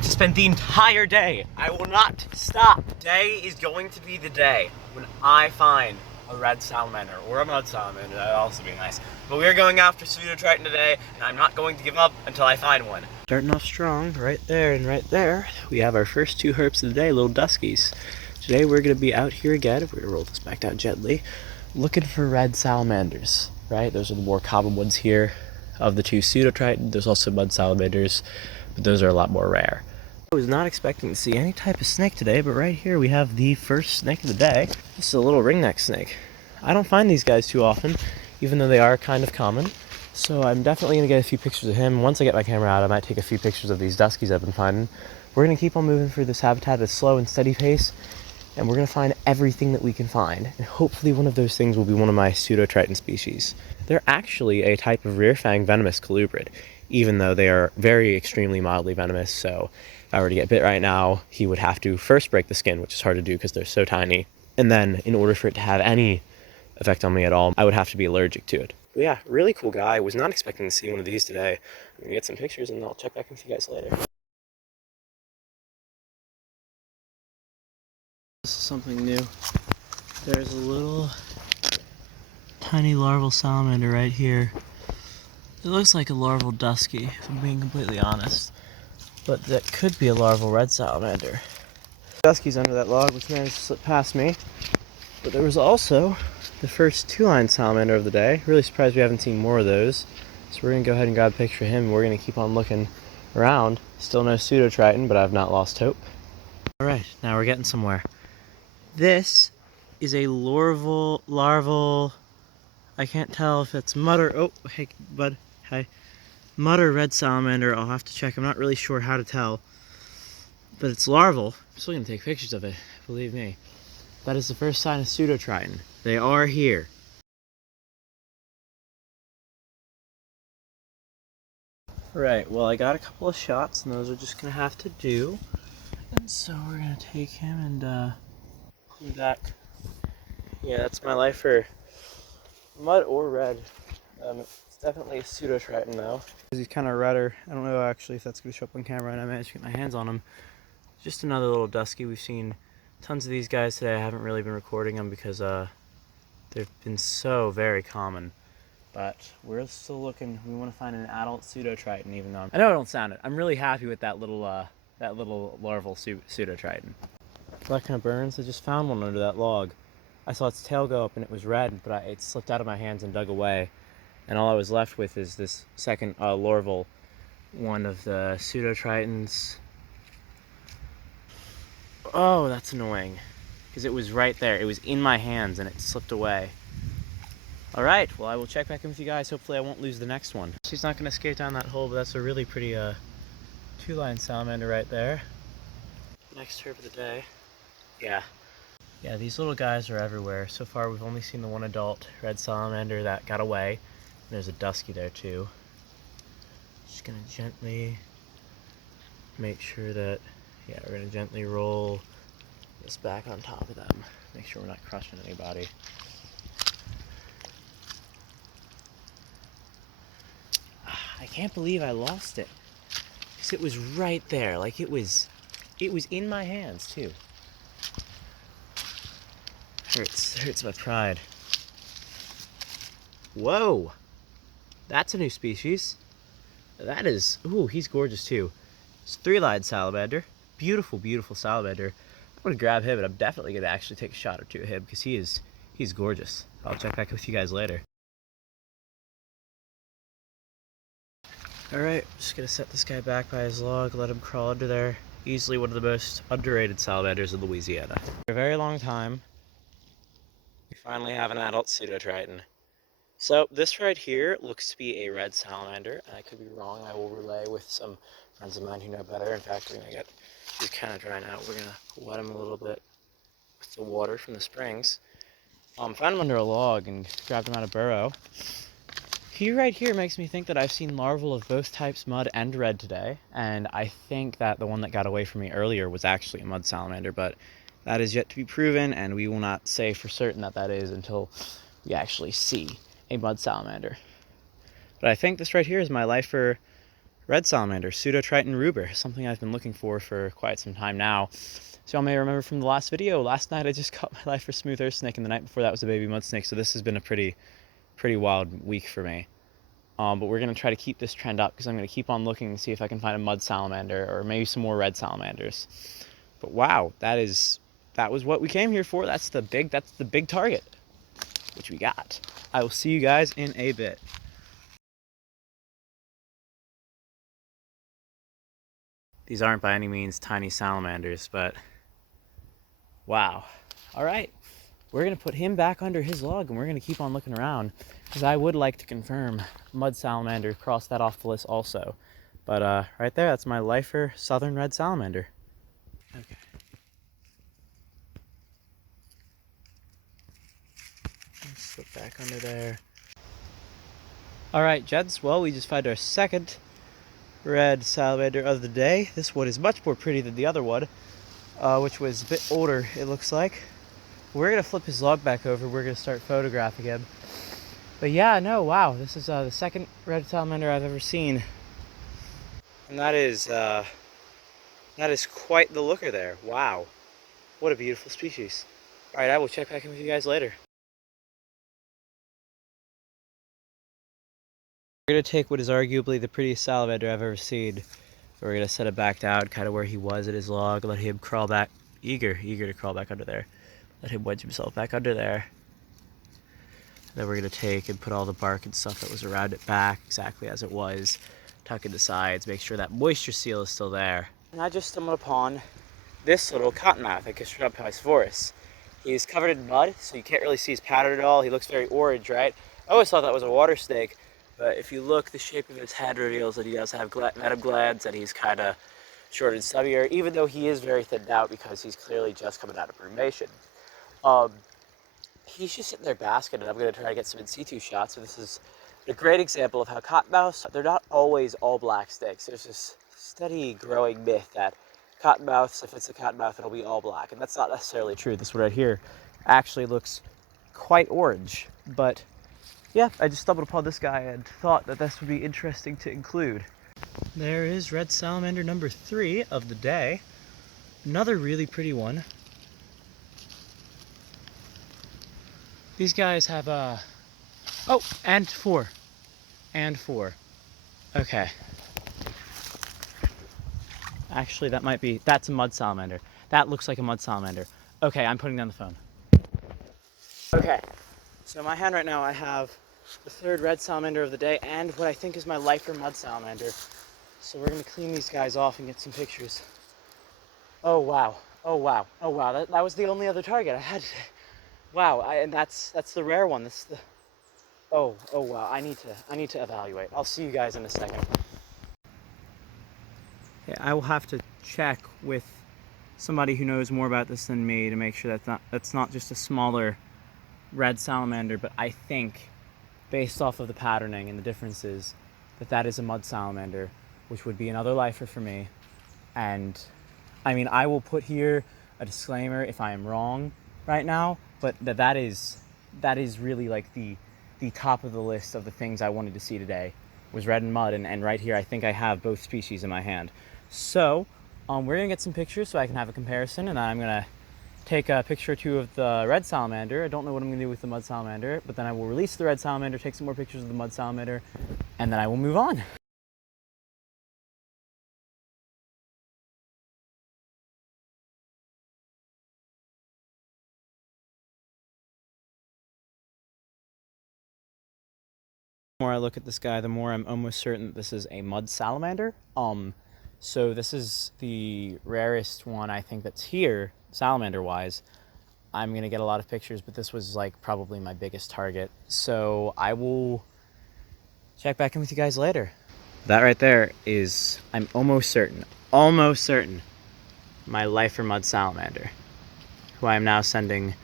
going to spend the entire day. I will not stop. Today is going to be the day when I find a red salamander or a mud salamander. That would also be nice. But we are going after Pseudotriton today, and I'm not going to give up until I find one. Starting off strong, right there and right there. We have our first two herps of the day, little duskies. Today we're going to be out here again, if we roll this back down gently, looking for red salamanders, right? Those are the more common ones here. Of the two Pseudotriton, there's also mud salamanders, but those are a lot more rare. I was not expecting to see any type of snake today, but right here we have the first snake of the day. This is a little ringneck snake. I don't find these guys too often, even though they are kind of common. So I'm definitely going to get a few pictures of him. Once I get my camera out, I might take a few pictures of these duskies I've been finding. We're going to keep on moving through this habitat at a slow and steady pace, and we're going to find everything that we can find. And hopefully one of those things will be one of my Pseudotriton species. They're actually a type of rear-fang venomous colubrid, even though they are very extremely mildly venomous. So if I were to get bit right now, he would have to first break the skin, which is hard to do because they're so tiny. And then in order for it to have any effect on me at all, I would have to be allergic to it. But yeah, really cool guy. I was not expecting to see one of these today. I'm gonna get some pictures and I'll check back with you guys later. This is something new. There's a little tiny larval salamander right here. It looks like a larval dusky, if I'm being completely honest. But that could be a larval red salamander. Duskies under that log, which managed to slip past me. But there was also the first two-line salamander of the day. Really surprised we haven't seen more of those. So we're going to go ahead and grab a picture of him, and we're going to keep on looking around. Still no Pseudotriton, but I've not lost hope. Alright, now we're getting somewhere. This is a larval, I can't tell if it's mud or, oh, hey bud, hi. Mud or red salamander, I'll have to check. I'm not really sure how to tell. But it's larval. I'm still going to take pictures of it, believe me. That is the first sign of Pseudotriton. They are here. Right, well I got a couple of shots and those are just going to have to do. And so we're going to take him and put him back. Yeah, that's my life for mud or red. It's definitely a Pseudotriton though. He's kind of redder. I don't know actually if that's going to show up on camera, and I managed to get my hands on him. Just another little dusky. We've seen tons of these guys today. I haven't really been recording them because they've been so very common. But we're still looking. We want to find an adult Pseudotriton, even though I know I don't sound it. I'm really happy with that little larval Pseudotriton. That kind of burns. I just found one under that log. I saw its tail go up and it was red, but it slipped out of my hands and dug away. And all I was left with is this second larval one of the Pseudotritons. Oh, that's annoying. Because it was right there. It was in my hands and it slipped away. Alright, well I will check back in with you guys. Hopefully I won't lose the next one. She's not going to skate down that hole, but that's a really pretty two-line salamander right there. Next herb of the day. Yeah, these little guys are everywhere. So far we've only seen the one adult red salamander that got away. And there's a dusky there too. Just gonna gently make sure that, yeah, we're gonna gently roll this back on top of them. Make sure we're not crushing anybody. I can't believe I lost it. Because it was right there. Like it was in my hands too. Hurts my pride. Whoa! That's a new species. That is, ooh, he's gorgeous too. It's a three-lined salamander. Beautiful, beautiful salamander. I'm gonna grab him, and I'm definitely gonna actually take a shot or two of him because he's gorgeous. I'll check back with you guys later. Alright, just gonna set this guy back by his log, let him crawl under there. Easily one of the most underrated salamanders in Louisiana. For a very long time, we finally have an adult Pseudotriton. So this right here looks to be a red salamander, and I could be wrong. I will relay with some friends of mine who know better. In fact, we're gonna get, he's kind of drying out. We're gonna wet him a little bit with the water from the springs. Found him under a log and grabbed him out of burrow. He right here makes me think that I've seen larval of both types, mud and red, today, and I think that the one that got away from me earlier was actually a mud salamander, but that is yet to be proven, and we will not say for certain that that is until we actually see a mud salamander. But I think this right here is my life for red salamander, Pseudotriton ruber, something I've been looking for quite some time now. So y'all may remember from the last video, last night I just caught my life for smooth earth snake, and the night before that was a baby mud snake, so this has been a pretty wild week for me. But we're going to try to keep this trend up because I'm going to keep on looking and see if I can find a mud salamander or maybe some more red salamanders. But wow, that was what we came here for. That's the big target, which we got. I will see you guys in a bit. These aren't by any means tiny salamanders, but wow. All right, we're going to put him back under his log and we're going to keep on looking around because I would like to confirm mud salamander, cross that off the list also. But right there, that's my lifer southern red salamander. Okay. Let's slip back under there. All right, Jeds, well, we just found our second red salamander of the day. This one is much more pretty than the other one, which was a bit older, it looks like. We're going to flip his log back over. We're going to start photographing him. But yeah, no, wow, this is the second red salamander I've ever seen. And that is quite the looker there. Wow, what a beautiful species. All right, I will check back in with you guys later. We're going to take what is arguably the prettiest salamander I've ever seen. We're going to set it back down, kind of where he was at his log, let him crawl back, eager to crawl back under there. Let him wedge himself back under there. Then we're going to take and put all the bark and stuff that was around it back exactly as it was. Tuck in the sides, make sure that moisture seal is still there. And I just stumbled upon this little cottonmouth, Agkistrodon piscivorus. He's covered in mud, so you can't really see his pattern at all. He looks very orange, right? I always thought that was a water snake, but if you look, the shape of his head reveals that he does have venom glands and he's kind of short and stubbier, even though he is very thinned out because he's clearly just coming out of brumation. He's just sitting there basking, and I'm going to try to get some in situ shots. So this is a great example of how cottonmouths, they're not always all black snakes. There's this steady growing myth that cottonmouths, if it's a cottonmouth, it'll be all black, and that's not necessarily true. This one right here actually looks quite orange, but yeah, I just stumbled upon this guy and thought that this would be interesting to include. There is red salamander number 3 of the day. Another really pretty one. These guys have oh, and 4. Okay. Actually, that's a mud salamander. That looks like a mud salamander. Okay, I'm putting down the phone. Okay, so in my hand right now I have the 3rd red salamander of the day and what I think is my lifer mud salamander. So we're gonna clean these guys off and get some pictures. Oh wow, oh wow, oh wow, that was the only other target I had today. Wow, and that's the rare one. That's the oh wow. I need to evaluate. I'll see you guys in a second. Okay, I will have to check with somebody who knows more about this than me to make sure that's not just a smaller red salamander, but I think based off of the patterning and the differences that is a mud salamander, which would be another lifer for me. And I mean, I will put here a disclaimer if I am wrong right now, but that is really like the top of the list of the things I wanted to see today was red and mud, and right here I think I have both species in my hand. So we're gonna get some pictures so I can have a comparison, and I'm gonna take a picture or two of the red salamander. I don't know what I'm gonna do with the mud salamander, but then I will release the red salamander, take some more pictures of the mud salamander, and then I will move on. The more I look at this guy, the more I'm almost certain that this is a mud salamander. So this is the rarest one I think that's here, salamander-wise. I'm gonna get a lot of pictures, but this was like probably my biggest target. So I will check back in with you guys later. That right there is, I'm almost certain, my lifer mud salamander, who I am now sending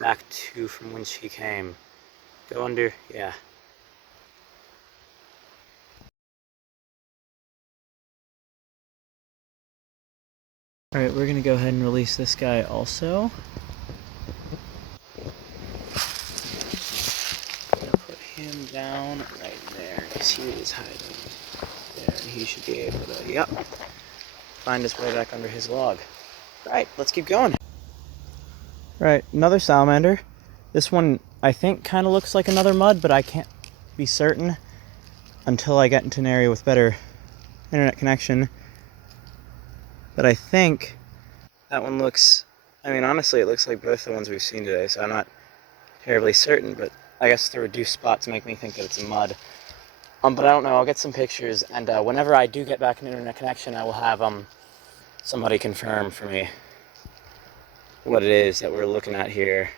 back to from whence he came. Go under, yeah. Alright, we're gonna go ahead and release this guy also. Put him down right there, because he is hiding there, and he should be able to, yep, find his way back under his log. Right, let's keep going. Right, another salamander. This one, I think, kind of looks like another mud, but I can't be certain until I get into an area with better internet connection. But I think that one looks, I mean, honestly, it looks like both the ones we've seen today, so I'm not terribly certain, but I guess the reduced spots make me think that it's a mud. But I don't know, I'll get some pictures, and whenever I do get back an internet connection, I will have somebody confirm for me what it is that we're looking at here.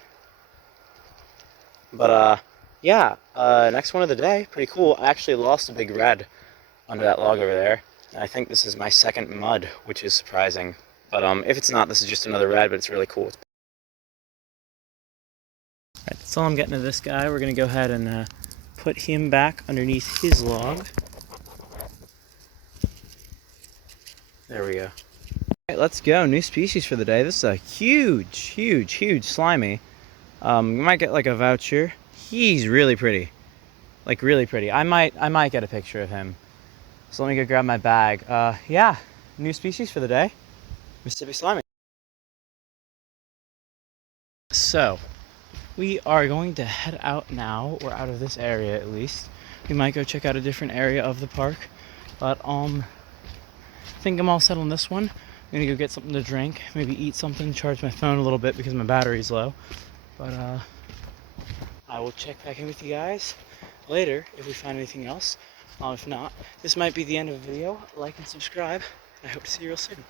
But yeah, next one of the day, pretty cool. I actually lost a big red under that log over there, and I think this is my second mud, which is surprising. But if it's not, this is just another red, but it's really cool. Alright, that's all I'm getting of this guy. We're gonna go ahead and put him back underneath his log. There we go. Alright, let's go. New species for the day. This is a huge slimy. You might get like a voucher. He's really pretty. Like really pretty. I might get a picture of him. So let me go grab my bag. Yeah, new species for the day. Mississippi slimy. So, we are going to head out now. We're out of this area at least. We might go check out a different area of the park. But I think I'm all set on this one. I'm gonna go get something to drink, maybe eat something, charge my phone a little bit because my battery's low. But I will check back in with you guys later if we find anything else. If not, this might be the end of the video. Like and subscribe. I hope to see you real soon.